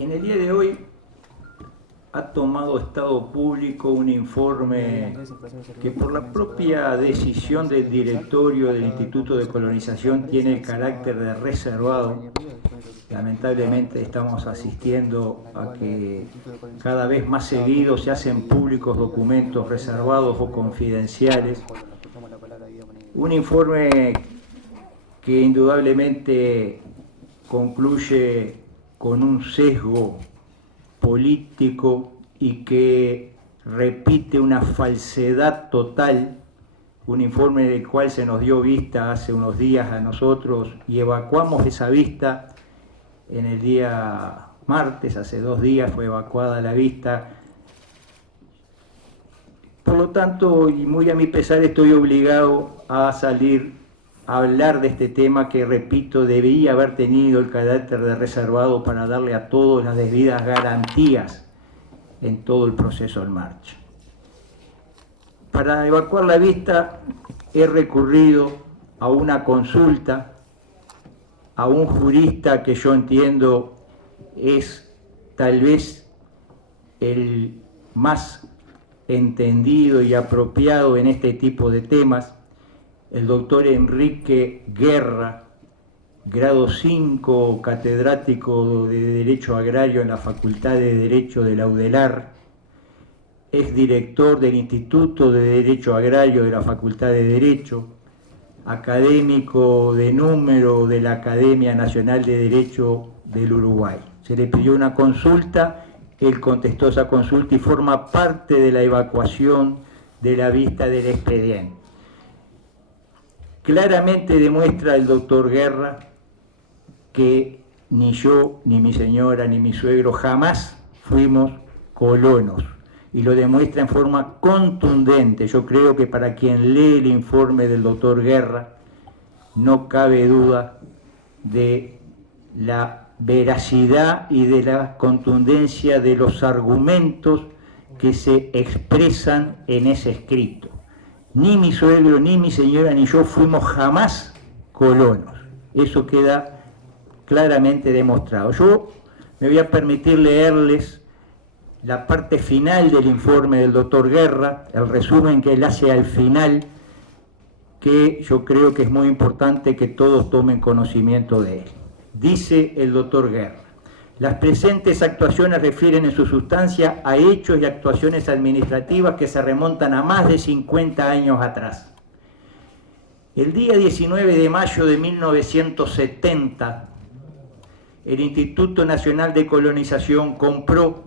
En el día de hoy ha tomado Estado Público un informe que por la propia decisión del directorio del Instituto de Colonización tiene carácter de reservado. Lamentablemente estamos asistiendo a que cada vez más seguido se hacen públicos documentos reservados o confidenciales. Un informe que indudablemente concluye con un sesgo político y que repite una falsedad total, un informe del cual se nos dio vista hace unos días a nosotros y evacuamos esa vista en el día martes, hace 2 días fue evacuada la vista. Por lo tanto, y muy a mi pesar, estoy obligado a salir a hablar de este tema que, repito, debía haber tenido el carácter de reservado para darle a todos las debidas garantías en todo el proceso en marcha. Para evacuar la vista he recurrido a una consulta, a un jurista que yo entiendo es tal vez el más entendido y apropiado en este tipo de temas, el doctor Enrique Guerra, grado 5, catedrático de Derecho Agrario en la Facultad de Derecho de la UDELAR, es director del Instituto de Derecho Agrario de la Facultad de Derecho, académico de número de la Academia Nacional de Derecho del Uruguay. Se le pidió una consulta, él contestó esa consulta y forma parte de la evacuación de la vista del expediente. Claramente demuestra el doctor Guerra que ni yo, ni mi señora, ni mi suegro jamás fuimos colonos. Y lo demuestra en forma contundente. Yo creo que para quien lee el informe del doctor Guerra no cabe duda de la veracidad y de la contundencia de los argumentos que se expresan en ese escrito. Ni mi suegro, ni mi señora, ni yo fuimos jamás colonos. Eso queda claramente demostrado. Yo me voy a permitir leerles la parte final del informe del doctor Guerra, el resumen que él hace al final, que yo creo que es muy importante que todos tomen conocimiento de él. Dice el doctor Guerra: las presentes actuaciones refieren en su sustancia a hechos y actuaciones administrativas que se remontan a más de 50 años atrás. El día 19 de mayo de 1970, el Instituto Nacional de Colonización compró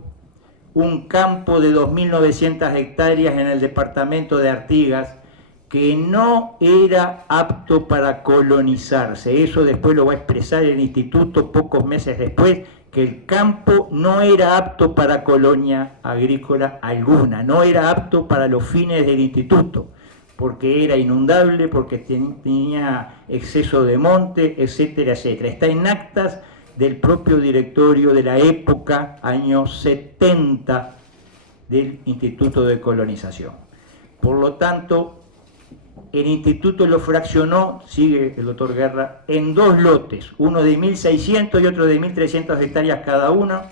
un campo de 2.900 hectáreas en el departamento de Artigas que no era apto para colonizarse. Eso después lo va a expresar el Instituto pocos meses después, que el campo no era apto para colonia agrícola alguna, no era apto para los fines del instituto, porque era inundable, porque tenía exceso de monte, etcétera, etcétera. Está en actas del propio directorio de la época, años 70, del Instituto de Colonización. Por lo tanto, el instituto lo fraccionó, sigue el doctor Guerra, en 2 lotes, uno de 1.600 y otro de 1.300 hectáreas cada uno,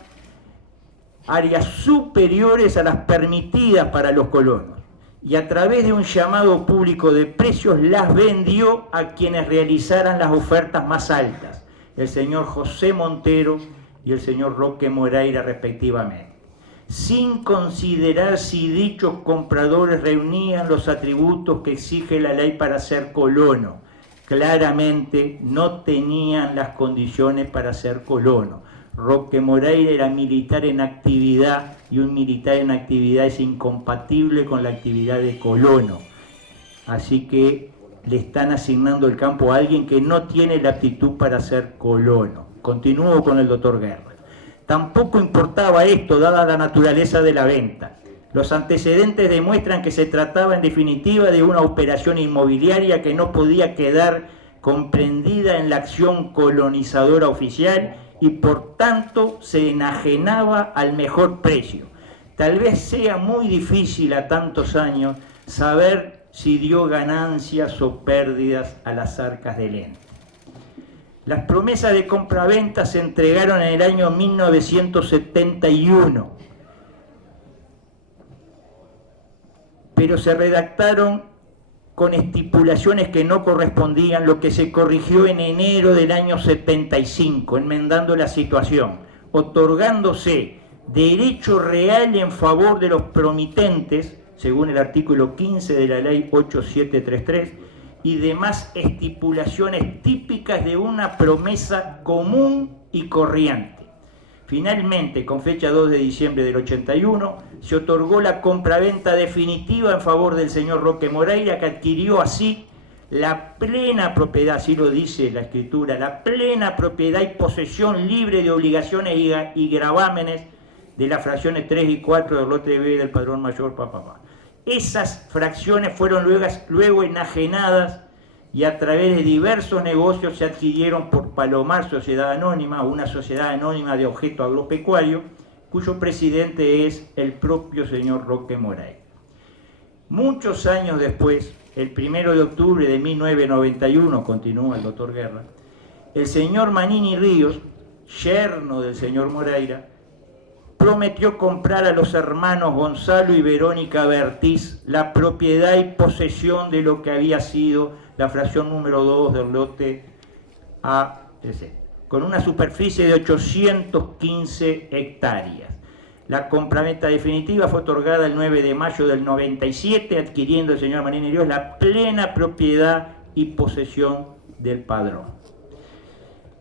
áreas superiores a las permitidas para los colonos, y a través de un llamado público de precios las vendió a quienes realizaran las ofertas más altas, el señor José Montero y el señor Roque Moreira respectivamente, sin considerar si dichos compradores reunían los atributos que exige la ley para ser colono. Claramente no tenían las condiciones para ser colono. Roque Moreira era militar en actividad y un militar en actividad es incompatible con la actividad de colono. Así que le están asignando el campo a alguien que no tiene la aptitud para ser colono. Continúo con el doctor Guerra. Tampoco importaba esto, dada la naturaleza de la venta. Los antecedentes demuestran que se trataba en definitiva de una operación inmobiliaria que no podía quedar comprendida en la acción colonizadora oficial y por tanto se enajenaba al mejor precio. Tal vez sea muy difícil a tantos años saber si dio ganancias o pérdidas a las arcas del ente. Las promesas de compraventa se entregaron en el año 1971, pero se redactaron con estipulaciones que no correspondían, lo que se corrigió en enero del año 75, enmendando la situación, otorgándose derecho real en favor de los promitentes, según el artículo 15 de la ley 8733, y demás estipulaciones típicas de una promesa común y corriente. Finalmente, con fecha 2 de diciembre del 81, se otorgó la compraventa definitiva en favor del señor Roque Moreira, que adquirió así la plena propiedad, así lo dice la escritura, la plena propiedad y posesión libre de obligaciones y gravámenes de las fracciones 3 y 4 del lote B del padrón mayor, papá. Esas fracciones fueron luego enajenadas y a través de diversos negocios se adquirieron por Palomar Sociedad Anónima, una sociedad anónima de objeto agropecuario, cuyo presidente es el propio señor Roque Moreira. Muchos años después, el 1 de octubre de 1991, continúa el doctor Guerra, el señor Manini Ríos, yerno del señor Moreira, prometió comprar a los hermanos Gonzalo y Verónica Bertiz la propiedad y posesión de lo que había sido la fracción número 2 del lote A3, con una superficie de 815 hectáreas. La compraventa definitiva fue otorgada el 9 de mayo del 97, adquiriendo el señor Manini Ríos la plena propiedad y posesión del padrón.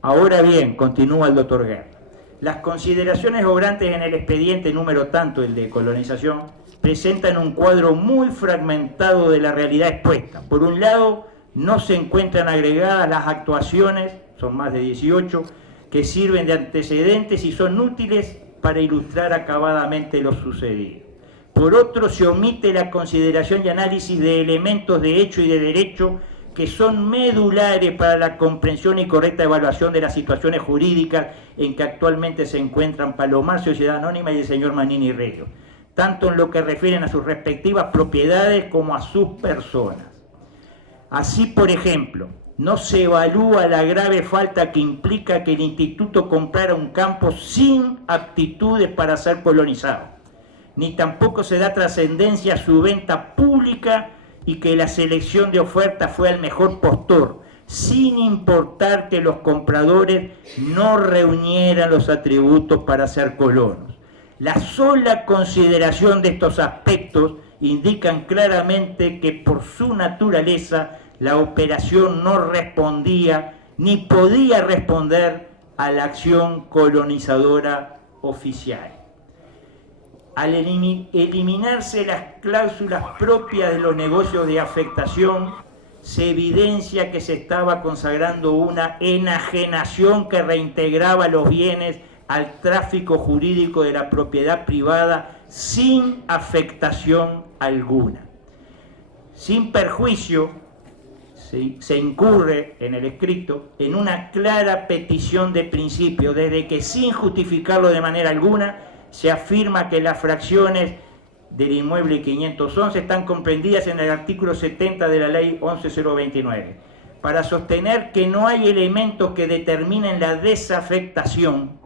Ahora bien, continúa el doctor Guerra, las consideraciones obrantes en el expediente número tanto, el de colonización, presentan un cuadro muy fragmentado de la realidad expuesta. Por un lado, no se encuentran agregadas las actuaciones, son más de 18, que sirven de antecedentes y son útiles para ilustrar acabadamente lo sucedido. Por otro, se omite la consideración y análisis de elementos de hecho y de derecho que son medulares para la comprensión y correcta evaluación de las situaciones jurídicas en que actualmente se encuentran Palomar Sociedad Anónima y el señor Manini Ríos, tanto en lo que refieren a sus respectivas propiedades como a sus personas. Así, por ejemplo, no se evalúa la grave falta que implica que el instituto comprara un campo sin aptitudes para ser colonizado, ni tampoco se da trascendencia a su venta pública y que la selección de ofertas fue al mejor postor, sin importar que los compradores no reunieran los atributos para ser colonos. La sola consideración de estos aspectos indican claramente que por su naturaleza la operación no respondía ni podía responder a la acción colonizadora oficial. Al eliminarse las cláusulas propias de los negocios de afectación, se evidencia que se estaba consagrando una enajenación que reintegraba los bienes al tráfico jurídico de la propiedad privada sin afectación alguna. Sin perjuicio, se incurre en el escrito en una clara petición de principio, desde que sin justificarlo de manera alguna, se afirma que las fracciones del inmueble 511 están comprendidas en el artículo 70 de la ley 11029. Para sostener que no hay elementos que determinen la desafectación,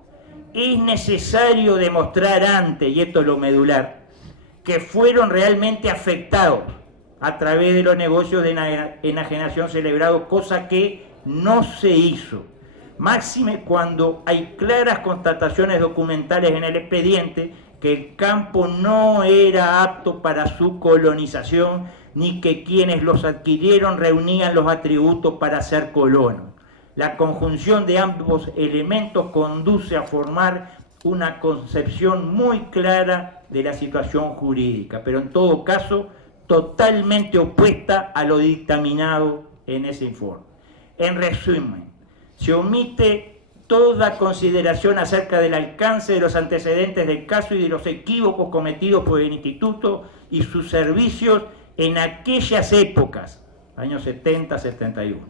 es necesario demostrar antes, y esto es lo medular, que fueron realmente afectados a través de los negocios de enajenación celebrados, cosa que no se hizo. Máxime cuando hay claras constataciones documentales en el expediente que el campo no era apto para su colonización, ni que quienes los adquirieron reunían los atributos para ser colonos. La conjunción de ambos elementos conduce a formar una concepción muy clara de la situación jurídica, pero en todo caso totalmente opuesta a lo dictaminado en ese informe. En resumen, se omite toda consideración acerca del alcance de los antecedentes del caso y de los equívocos cometidos por el Instituto y sus servicios en aquellas épocas, años 70, 71,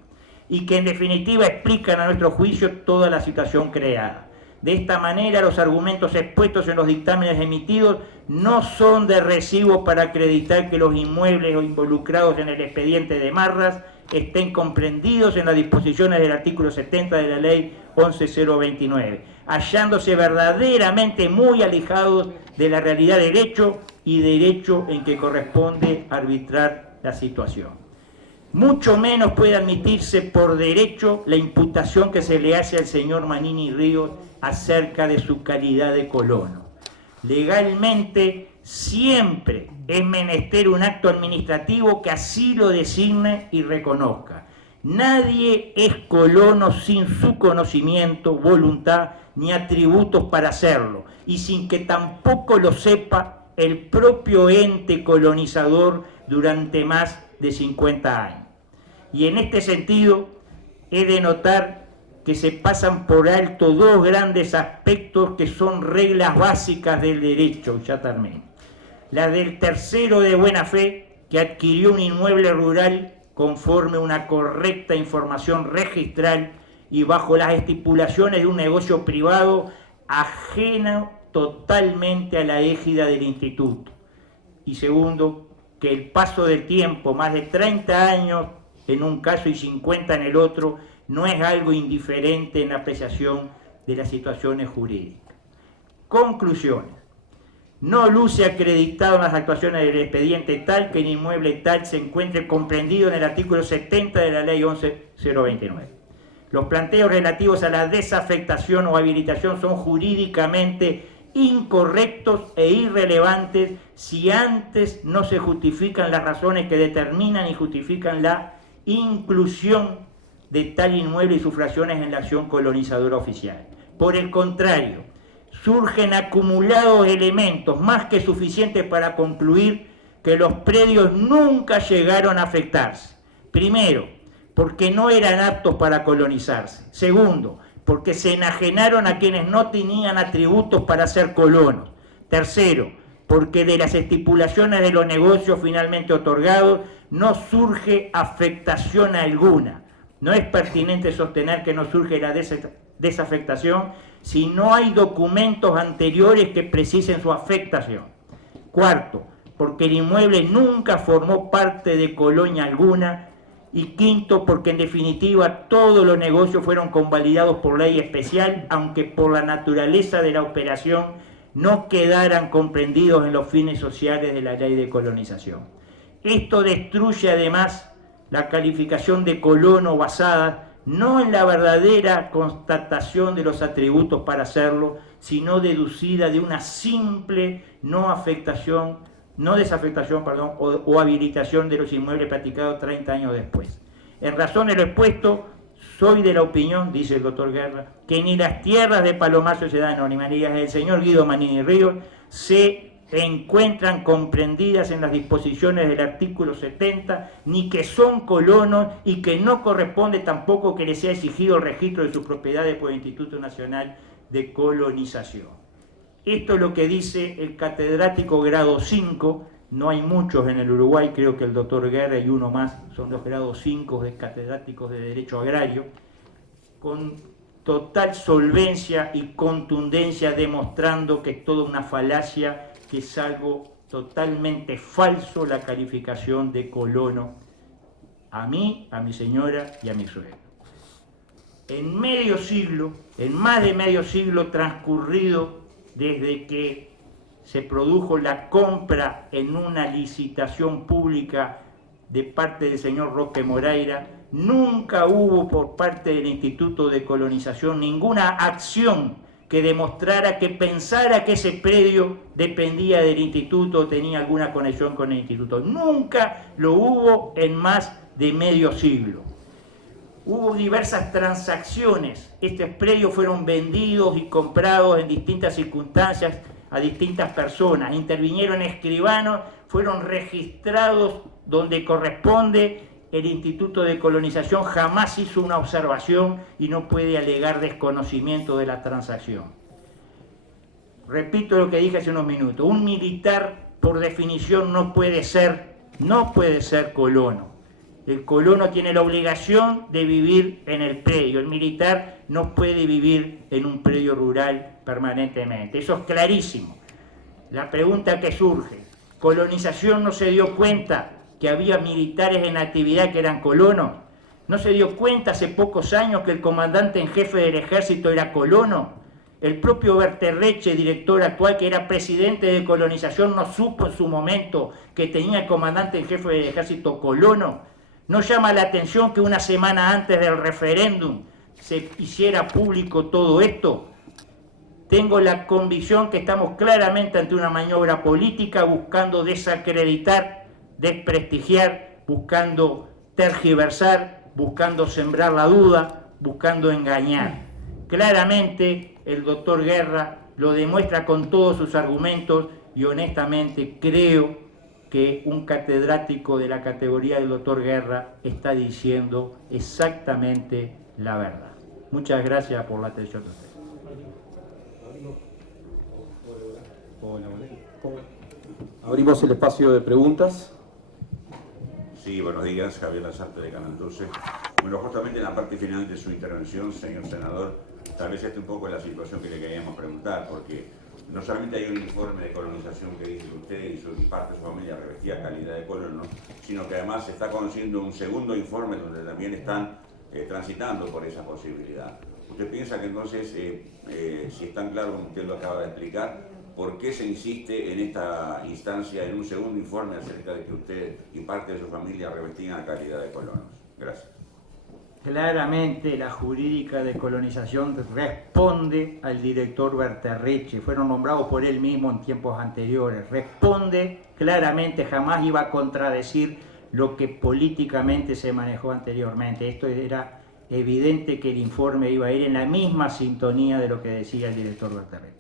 y que en definitiva explican a nuestro juicio toda la situación creada. De esta manera, los argumentos expuestos en los dictámenes emitidos no son de recibo para acreditar que los inmuebles involucrados en el expediente de Marras estén comprendidos en las disposiciones del artículo 70 de la ley 11.029, hallándose verdaderamente muy alejados de la realidad de derecho y derecho en que corresponde arbitrar la situación. Mucho menos puede admitirse por derecho la imputación que se le hace al señor Manini Ríos acerca de su calidad de colono. Legalmente siempre es menester un acto administrativo que así lo designe y reconozca. Nadie es colono sin su conocimiento, voluntad ni atributos para hacerlo, y sin que tampoco lo sepa el propio ente colonizador durante más de 50 años. Y en este sentido, he de notar que se pasan por alto dos grandes aspectos que son reglas básicas del derecho, ya termino. La del tercero de buena fe, que adquirió un inmueble rural conforme una correcta información registral y bajo las estipulaciones de un negocio privado ajeno totalmente a la égida del instituto. Y segundo, que el paso del tiempo, más de 30 años en un caso y 50 en el otro, no es algo indiferente en la apreciación de las situaciones jurídicas. Conclusiones. No luce acreditado en las actuaciones del expediente tal que el inmueble tal se encuentre comprendido en el artículo 70 de la ley 11.029. Los planteos relativos a la desafectación o habilitación son jurídicamente incorrectos e irrelevantes si antes no se justifican las razones que determinan y justifican la inclusión de tal inmueble y sus fracciones en la acción colonizadora oficial. Por el contrario, surgen acumulados elementos más que suficientes para concluir que los predios nunca llegaron a afectarse. Primero, porque no eran aptos para colonizarse. Segundo, porque se enajenaron a quienes no tenían atributos para ser colonos. Tercero, porque de las estipulaciones de los negocios finalmente otorgados no surge afectación alguna. No es pertinente sostener que no surge la desafectación si no hay documentos anteriores que precisen su afectación. Cuarto, porque el inmueble nunca formó parte de colonia alguna. Y quinto, porque en definitiva todos los negocios fueron convalidados por ley especial, aunque por la naturaleza de la operación no quedaran comprendidos en los fines sociales de la ley de colonización. Esto destruye además la calificación de colono basada no en la verdadera constatación de los atributos para hacerlo, sino deducida de una simple desafectación o habilitación de los inmuebles practicados 30 años después. En razón de lo expuesto, soy de la opinión, dice el doctor Guerra, que ni las tierras de Palomar Sociedad Anónima ni las del señor Guido Manini Ríos se encuentran comprendidas en las disposiciones del artículo 70, ni que son colonos y que no corresponde tampoco que les sea exigido el registro de sus propiedades por el Instituto Nacional de Colonización. Esto es lo que dice el catedrático grado 5, no hay muchos en el Uruguay, creo que el doctor Guerra y uno más son los grados 5 de catedráticos de Derecho Agrario, con total solvencia y contundencia demostrando que es toda una falacia, que es algo totalmente falso la calificación de colono a mí, a mi señora y a mi suegro. En más de medio siglo transcurrido desde que se produjo la compra en una licitación pública de parte del señor Roque Moreira, nunca hubo por parte del Instituto de Colonización ninguna acción que demostrara, que pensara que ese predio dependía del instituto o tenía alguna conexión con el instituto. Nunca lo hubo en más de medio siglo. Hubo diversas transacciones, estos predios fueron vendidos y comprados en distintas circunstancias a distintas personas, intervinieron escribanos, fueron registrados donde corresponde. El Instituto de Colonización jamás hizo una observación y no puede alegar desconocimiento de la transacción. Repito lo que dije hace unos minutos, un militar por definición no puede ser colono. El colono tiene la obligación de vivir en el predio, el militar no puede vivir en un predio rural permanentemente, eso es clarísimo. La pregunta que surge, ¿Colonización no se dio cuenta que había militares en actividad que eran colonos? ¿No se dio cuenta hace pocos años que el comandante en jefe del ejército era colono? El propio Berterreche, director actual, que era presidente de colonización, no supo en su momento que tenía el comandante en jefe del ejército colono. ¿No llama la atención que una semana antes del referéndum se hiciera público todo esto? Tengo la convicción que estamos claramente ante una maniobra política buscando desacreditar, desprestigiar, buscando tergiversar, buscando sembrar la duda, buscando engañar. Claramente el doctor Guerra lo demuestra con todos sus argumentos y honestamente creo que un catedrático de la categoría del doctor Guerra está diciendo exactamente la verdad. Muchas gracias por la atención de ustedes. Abrimos el espacio de preguntas. Sí, buenos días, Javier Lazarte de Canal 12. Bueno, justamente en la parte final de su intervención, señor senador, tal vez esté un poco la situación que le queríamos preguntar, porque no solamente hay un informe de colonización que dice que usted y su parte de su familia revestía calidad de colono, sino que además se está conociendo un segundo informe donde también están transitando por esa posibilidad. ¿Usted piensa que entonces, si es tan claro como usted lo acaba de explicar, por qué se insiste en esta instancia, en un segundo informe acerca de que usted y parte de su familia revestían la calidad de colonos? Gracias. Claramente la jurídica de colonización responde al director Berterreche, fueron nombrados por él mismo en tiempos anteriores, responde claramente, jamás iba a contradecir lo que políticamente se manejó anteriormente. Esto era evidente que el informe iba a ir en la misma sintonía de lo que decía el director Berterreche.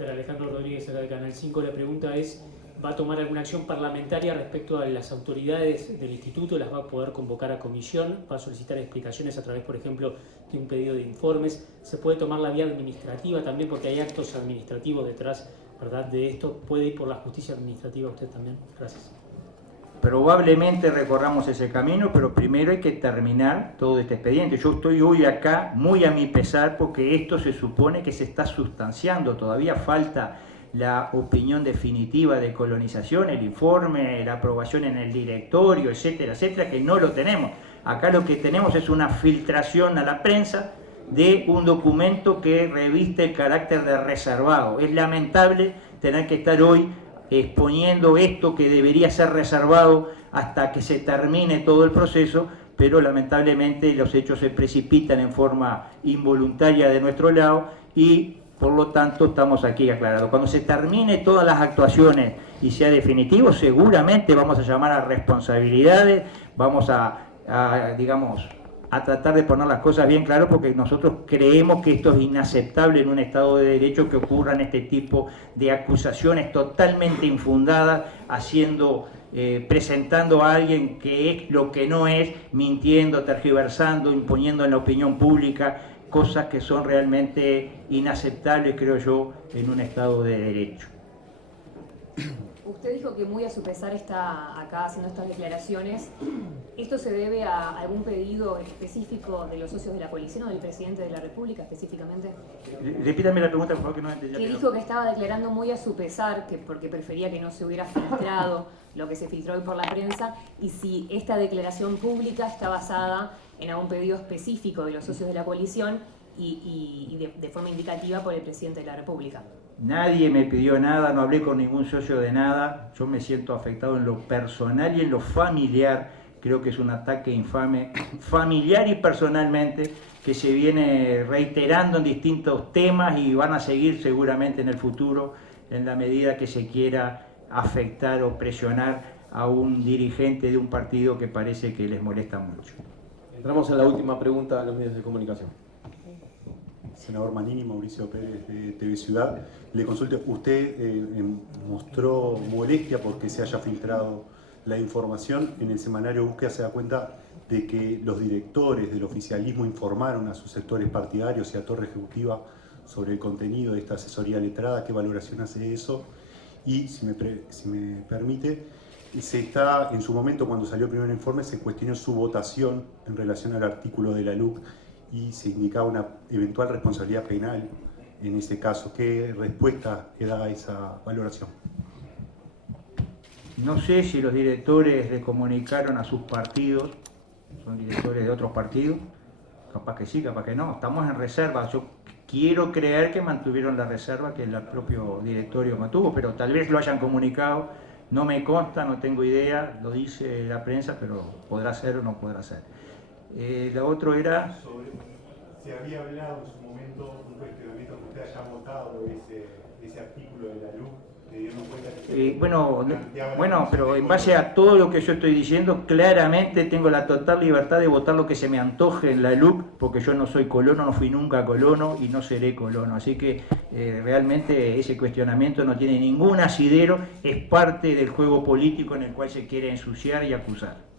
Alejandro Rodríguez, acá de Canal 5, la pregunta es, ¿va a tomar alguna acción parlamentaria respecto a las autoridades del instituto? ¿Las va a poder convocar a comisión? ¿Va a solicitar explicaciones a través, por ejemplo, de un pedido de informes? ¿Se puede tomar la vía administrativa también? Porque hay actos administrativos detrás, ¿verdad?, de esto. ¿Puede ir por la justicia administrativa usted también? Gracias. Probablemente recorramos ese camino, pero primero hay que terminar todo este expediente. Yo estoy hoy acá muy a mi pesar porque esto se supone que se está sustanciando. Todavía falta la opinión definitiva de colonización, el informe, la aprobación en el directorio, etcétera, etcétera, que no lo tenemos. Acá lo que tenemos es una filtración a la prensa de un documento que reviste el carácter de reservado. Es lamentable tener que estar hoy exponiendo esto que debería ser reservado hasta que se termine todo el proceso, pero lamentablemente los hechos se precipitan en forma involuntaria de nuestro lado y por lo tanto estamos aquí aclarados. Cuando se termine todas las actuaciones y sea definitivo, seguramente vamos a llamar a responsabilidades, vamos a tratar de poner las cosas bien claras, porque nosotros creemos que esto es inaceptable en un Estado de Derecho, que ocurran este tipo de acusaciones totalmente infundadas, presentando a alguien que es lo que no es, mintiendo, tergiversando, imponiendo en la opinión pública cosas que son realmente inaceptables, creo yo, en un Estado de Derecho. Usted dijo que muy a su pesar está acá haciendo estas declaraciones. ¿Esto se debe a algún pedido específico de los socios de la coalición o del presidente de la República específicamente? Repítame la pregunta, por favor, que no entendí. Que dijo que estaba declarando muy a su pesar, que porque prefería que no se hubiera filtrado lo que se filtró hoy por la prensa, y si esta declaración pública está basada en algún pedido específico de los socios de la coalición y de forma indicativa por el presidente de la República. Nadie me pidió nada, no hablé con ningún socio de nada. Yo me siento afectado en lo personal y en lo familiar. Creo que es un ataque infame, familiar y personalmente, que se viene reiterando en distintos temas y van a seguir seguramente en el futuro, en la medida que se quiera afectar o presionar a un dirigente de un partido que parece que les molesta mucho. Entramos en la última pregunta a los medios de comunicación. Senador Manini, Mauricio Pérez de TV Ciudad. Le consulto, usted mostró molestia porque se haya filtrado la información. En el semanario Búsqueda se da cuenta de que los directores del oficialismo informaron a sus sectores partidarios y a Torre Ejecutiva sobre el contenido de esta asesoría letrada. ¿Qué valoración hace eso? Y, si me permite, en su momento, cuando salió el primer informe, se cuestionó su votación en relación al artículo de la LUC y se indicaba una eventual responsabilidad penal en ese caso. ¿Qué respuesta da a esa valoración? No sé si los directores le comunicaron a sus partidos, son directores de otros partidos, capaz que sí, capaz que no, estamos en reserva. Yo quiero creer que mantuvieron la reserva que el propio directorio mantuvo, pero tal vez lo hayan comunicado, no me consta, no tengo idea, lo dice la prensa, pero podrá ser o no podrá ser. Lo otro era... Se había hablado en su momento un cuestionamiento que usted haya votado ese artículo de la LUC. Bueno, pero en base a todo lo que yo estoy diciendo, claramente tengo la total libertad de votar lo que se me antoje en la LUC, porque yo no soy colono, no fui nunca colono y no seré colono. Así que realmente ese cuestionamiento no tiene ningún asidero, es parte del juego político en el cual se quiere ensuciar y acusar.